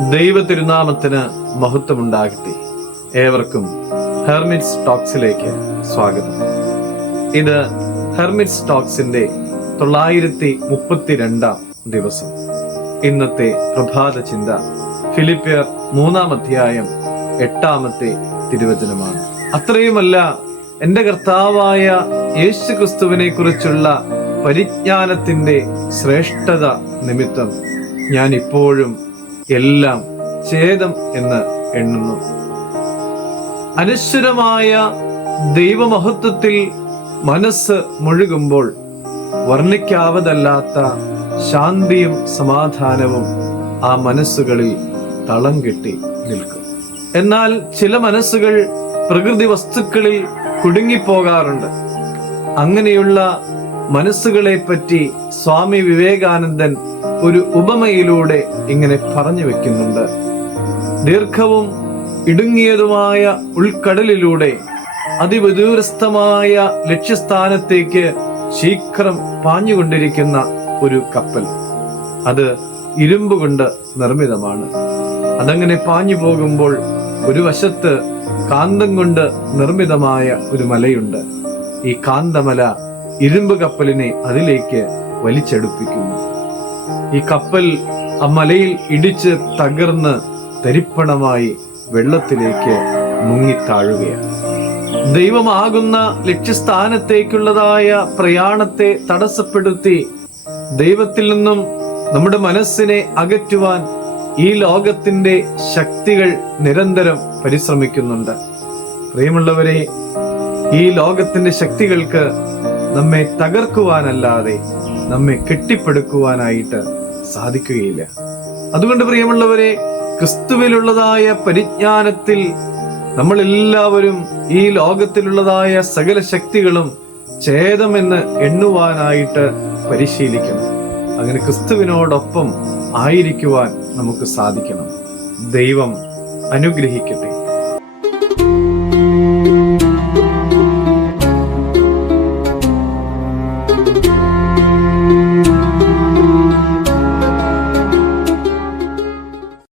ദൈവ തിരുനാമത്തിന് മഹത്വമുണ്ടാകട്ടെ. ഏവർക്കും ഹെർമിറ്റ്സ് ടോക്സിലേക്ക് സ്വാഗതം. ഇത് ഹെർമിറ്റ്സ് ടോക്സിന്റെ തൊള്ളായിരത്തി മുപ്പത്തിരണ്ടാം ദിവസം. ഇന്നത്തെ പ്രഭാത ചിന്ത ഫിലിപ്പിയർ മൂന്നാം അധ്യായം എട്ടാമത്തെ തിരുവചനമാണ്. അത്രയുമല്ല എന്റെ കർത്താവായ യേശു ക്രിസ്തുവിനെ കുറിച്ചുള്ള പരിജ്ഞാനത്തിന്റെ ശ്രേഷ്ഠത നിമിത്തം ഞാൻ ഇപ്പോഴും എല്ലാം ഛേദം എന്ന് എണ്ണുന്നു. അനശ്വരമായ ദൈവമഹത്വത്തിൽ മനസ്സ് മുഴുകുമ്പോൾ വർണിക്കാവതല്ലാത്ത ശാന്തിയും സമാധാനവും ആ മനസ്സുകളിൽ തളം കെട്ടി നിൽക്കും. എന്നാൽ ചില മനസ്സുകൾ പ്രകൃതി വസ്തുക്കളിൽ കുടുങ്ങിപ്പോകാറുണ്ട്. അങ്ങനെയുള്ള മനസ്സുകളെ പറ്റി സ്വാമി വിവേകാനന്ദൻ ഒരു ഉപമയിലൂടെ ഇങ്ങനെ പറഞ്ഞു വെക്കുന്നുണ്ട്. ദീർഘവും ഇടുങ്ങിയതുമായ ഉൾക്കടലിലൂടെ അതിവിദൂരസ്ഥമായ ലക്ഷ്യസ്ഥാനത്തേക്ക് ശീഘ്രം പാഞ്ഞുകൊണ്ടിരിക്കുന്ന ഒരു കപ്പൽ. അത് ഇരുമ്പ് കൊണ്ട് നിർമ്മിതമാണ്. അതങ്ങനെ പാഞ്ഞു പോകുമ്പോൾ ഒരു വശത്ത് കാന്തം കൊണ്ട് നിർമ്മിതമായ ഒരു മലയുണ്ട്. ഈ കാന്തമല ഇരുമ്പ് കപ്പലിനെ അതിലേക്ക് വലിച്ചെടുപ്പിക്കുന്നു. ഈ കപ്പൽ ആ മലയിൽ ഇടിച്ച് തകർന്ന് തരിപ്പണമായി വെള്ളത്തിലേക്ക് മുങ്ങിത്താഴുകയാണ്. ദൈവമാകുന്ന ലക്ഷ്യസ്ഥാനത്തേക്കുള്ളതായ പ്രയാണത്തെ തടസ്സപ്പെടുത്തി ദൈവത്തിൽ നിന്നും നമ്മുടെ മനസ്സിനെ അകറ്റുവാൻ ഈ ലോകത്തിന്റെ ശക്തികൾ നിരന്തരം പരിശ്രമിക്കുന്നുണ്ട്. പ്രിയമുള്ളവരെ ഈ ലോകത്തിന്റെ ശക്തികൾക്ക് നമ്മെ തകർക്കുവാനല്ലാതെ നമ്മെ കെട്ടിപ്പടുക്കുവാനായിട്ട് സാധിക്കുകയില്ല. അതുകൊണ്ട് പ്രിയമുള്ളവരെ ക്രിസ്തുവിലുള്ളതായ പരിജ്ഞാനത്തിൽ നമ്മൾ എല്ലാവരും ഈ ലോകത്തിലുള്ളതായ സകല ശക്തികളും ഛേദമെന്ന് എണ്ണുവാനായിട്ട് പരിശീലിക്കണം. അങ്ങനെ ക്രിസ്തുവിനോടൊപ്പം ആയിരിക്കുവാൻ നമുക്ക് സാധിക്കണം. ദൈവം അനുഗ്രഹിക്കട്ടെ.